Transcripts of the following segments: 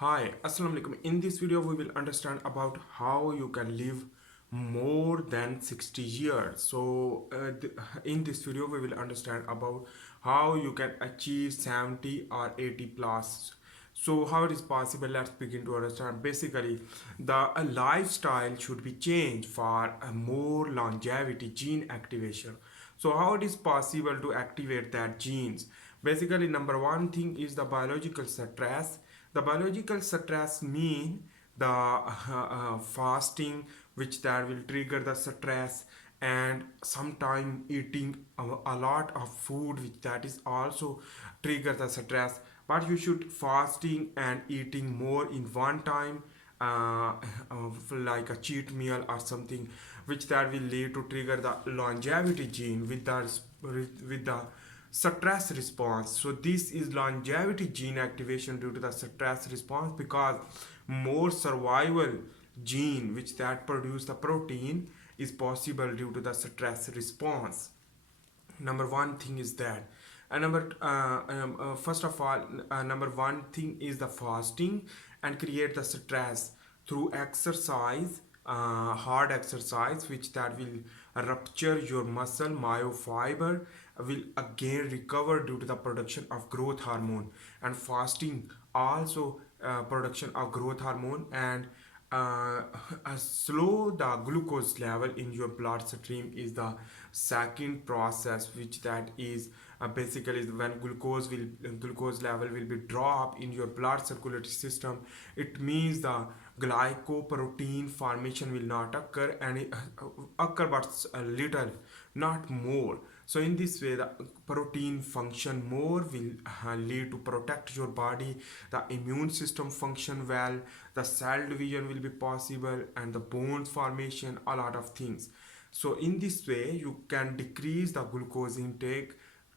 Hi, Assalamu alaikum. In this video, we will understand about how you can live more than 60 years. In this video, we will understand about how you can achieve 70 or 80 plus. So, how it is possible? Let's begin to understand. Basically, the lifestyle should be changed for a more longevity gene activation. So, how it is possible to activate that genes? Basically, number one thing is the biological stress. The biological stress mean the fasting, which that will trigger the stress, and sometime eating a lot of food, which that is also trigger the stress. But you should fasting and eating more in one time, like a cheat meal or something, which that will lead to trigger the longevity gene with the stress response. So this is longevity gene activation due to the stress response, because more survival gene which that produce the protein is possible due to the stress response. Number one thing is that, and first of all, number one thing is the fasting and create the stress through exercise, hard exercise, which that will rupture your muscle myofiber, will again recover due to the production of growth hormone. And fasting also production of growth hormone, and uh, slow the glucose level in your bloodstream is the second process, which that is basically when glucose level will be drop in your blood circulatory system. It means the glycoprotein formation will not occur, and it, occur but a little, not more. So in this way, the protein function more will lead to protect your body, the immune system function well, the cell division will be possible, and the bones formation, a lot of things. So in this way, you can decrease the glucose intake,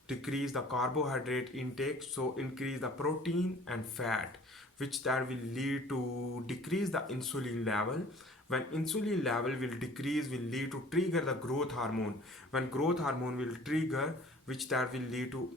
decrease the carbohydrate intake, so increase the protein and fat, which that will lead to decrease the insulin level. When insulin level will decrease, will lead to trigger the growth hormone. When growth hormone will trigger, which that will lead to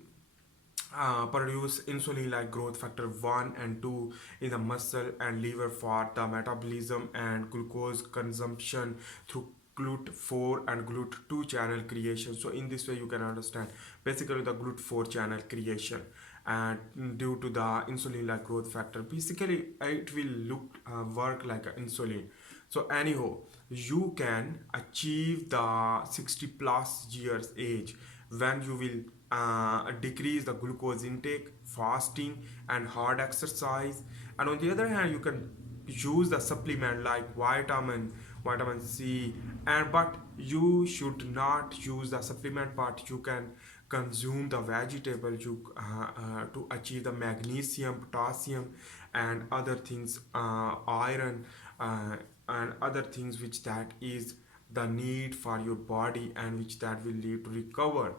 produce insulin like growth factor 1 and 2 in the muscle and liver for the metabolism and glucose consumption through GLUT4 and GLUT2 channel creation. So in this way you can understand basically the GLUT4 channel creation, and due to the insulin like growth factor, basically it will look work like insulin. So anyhow, you can achieve the 60 plus years age when you will decrease the glucose intake, fasting, and hard exercise. And on the other hand, you can use the supplement like vitamin C, and but you should not use the supplement, but you can consume the vegetable to achieve the magnesium, potassium, and other things, iron, uh, and other things which that is the need for your body, and which that will lead to recover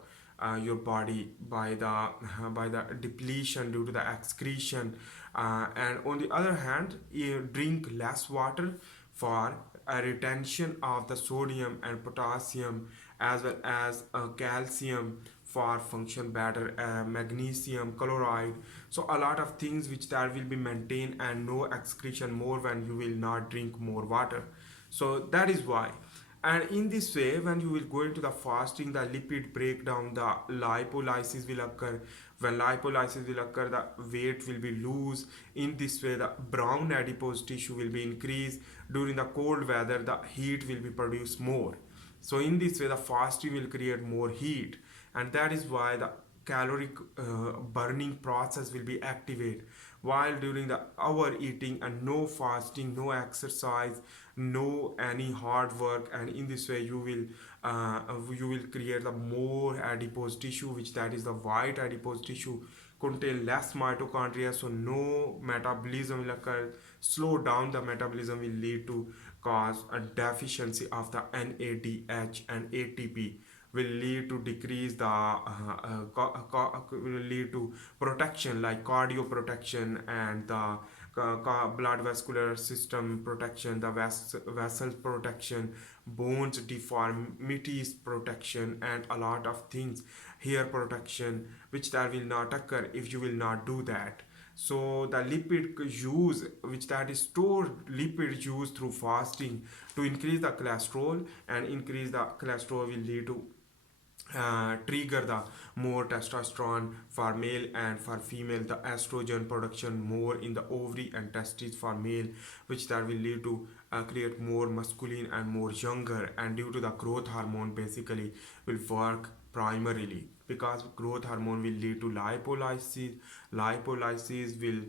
your body by the depletion due to the excretion. And on the other hand, you drink less water for a retention of the sodium and potassium, as well as calcium for function better, magnesium chloride. So a lot of things which that will be maintained, and no excretion more when you will not drink more water. So that is why. And in this way, when you will go into the fasting, the lipid breakdown, the lipolysis will occur. When lipolysis will occur, the weight will be loose. In this way, the brown adipose tissue will be increased. During the cold weather, the heat will be produced more. So in this way, the fasting will create more heat, and that is why the caloric burning process will be activated, while during the hour eating, and no fasting, no exercise, no any hard work. And in this way you will create the more adipose tissue, which that is the white adipose tissue, contain less mitochondria, so no metabolism will occur. Slow down the metabolism will lead to cause a deficiency of the NADH, and ATP will lead to decrease the will lead to protection like cardio protection, and the blood vascular system protection, the vessel protection, bones deformities protection, and a lot of things, hair protection, which that will not occur if you will not do that. So the lipid use, which that is stored lipid use through fasting to increase the cholesterol, and increase the cholesterol will lead to trigger the more testosterone for male, and for female the estrogen production more in the ovary and testes for male, which that will lead to create more masculine and more younger. And due to the growth hormone basically will work primarily, because growth hormone will lead to lipolysis will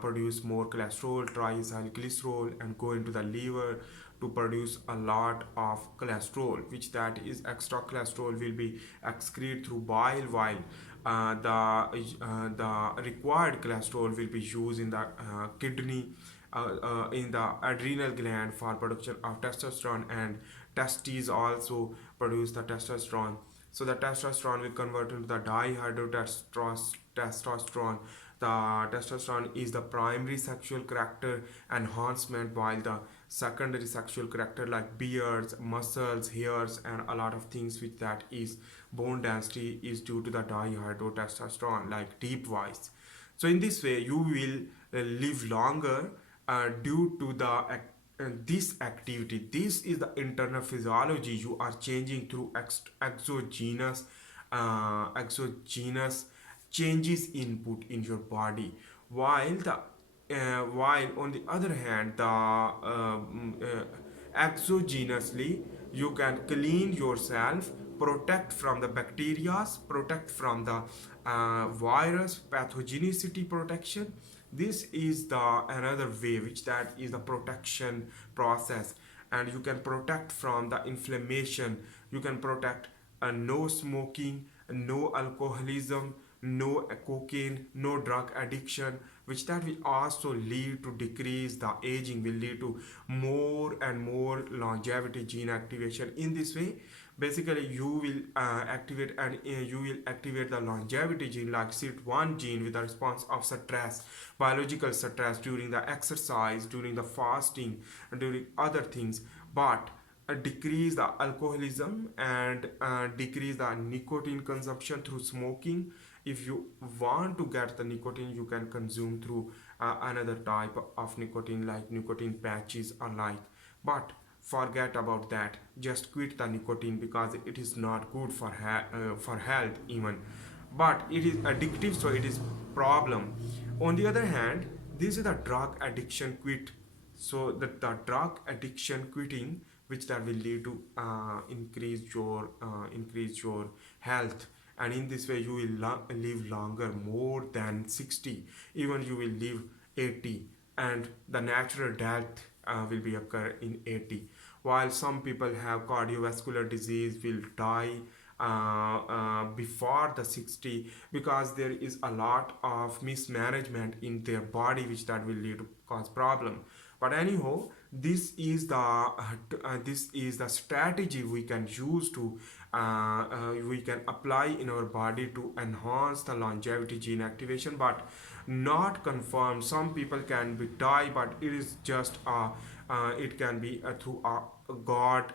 produce more cholesterol, triacylglycerol, and go into the liver to produce a lot of cholesterol, which that is extra cholesterol will be excreted through bile, while the required cholesterol will be used in the kidney, in the adrenal gland for production of testosterone, and testes also produce the testosterone. So the testosterone will convert into the dihydrotestosterone. The testosterone is the primary sexual character enhancement, while the secondary sexual character like beards, muscles, hairs, and a lot of things which that is bone density is due to the dihydrotestosterone, like deep voice. So in this way, you will live longer due to the this activity. This is the internal physiology you are changing through exogenous changes input in your body, while the while on the other hand the exogenously you can clean yourself, protect from the bacteria, protect from the virus pathogenicity protection. This is the another way, which that is the protection process. And you can protect from the inflammation, you can protect no smoking, no alcoholism, no cocaine, no drug addiction, which that will also lead to decrease the aging, will lead to more and more longevity gene activation. In this way basically you will activate, and you will activate the longevity gene like SIT1 gene with the response of stress, biological stress during the exercise, during the fasting, and during other things. But decrease the alcoholism, and decrease the nicotine consumption through smoking. If you want to get the nicotine, you can consume through another type of nicotine like nicotine patches or like. But forget about that, just quit the nicotine, because it is not good for for health even, but it is addictive, so it is problem. On the other hand, this is the drug addiction quit. So the drug addiction quitting, which that will lead to increase your health. And in this way you will live longer, more than 60, even you will live 80, and the natural death will be occur in 80. While some people have cardiovascular disease will die before the 60, because there is a lot of mismanagement in their body, which that will lead to cause problem. But anyhow, this is the strategy we can use to we can apply in our body to enhance the longevity gene activation, but not confirmed. Some people can be die, but it is just it can be through a God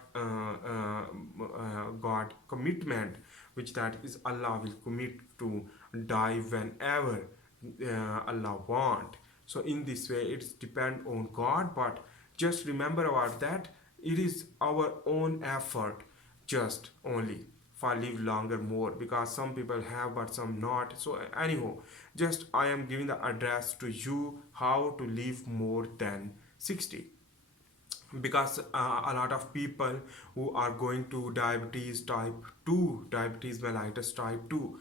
commitment, which that is Allah will commit to die whenever Allah want. So in this way it's depend on God, but just remember about that, it is our own effort, just only for live longer more, because some people have but some not. So anyhow, just I am giving the address to you how to live more than 60, because a lot of people who are going to diabetes type 2, diabetes mellitus type 2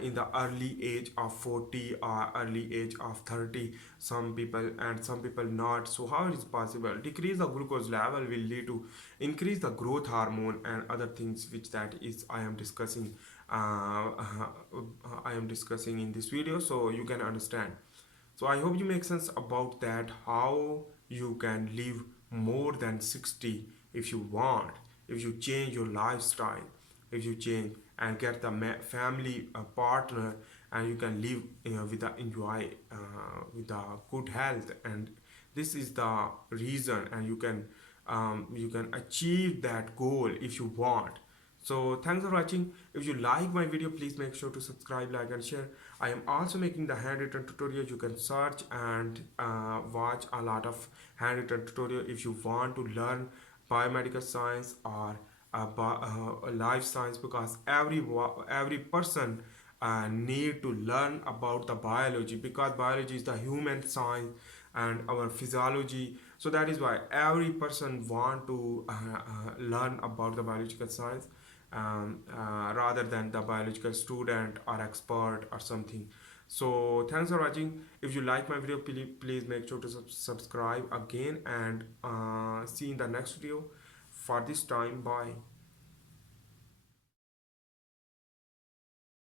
in the early age of 40 or early age of 30, some people, and some people not. So how it is possible? Decrease the glucose level will lead to increase the growth hormone and other things, which that is I am discussing in this video, so you can understand. So I hope you make sense about that, how you can live more than 60 if you want, if you change your lifestyle, if you change and get the family partner, and you can live with the enjoy with the good health. And this is the reason, and you can achieve that goal if you want. So thanks for watching. If you like my video, please make sure to subscribe, like and share. I am also making the handwritten tutorial. You can search and watch a lot of handwritten tutorial if you want to learn biomedical science or life science, because every person need to learn about the biology, because biology is the human science and our physiology. So that is why every person want to learn about the biological science, rather than the biological student or expert or something. So thanks for watching. If you like my video, please make sure to subscribe again, and see in the next video. For this time, bye.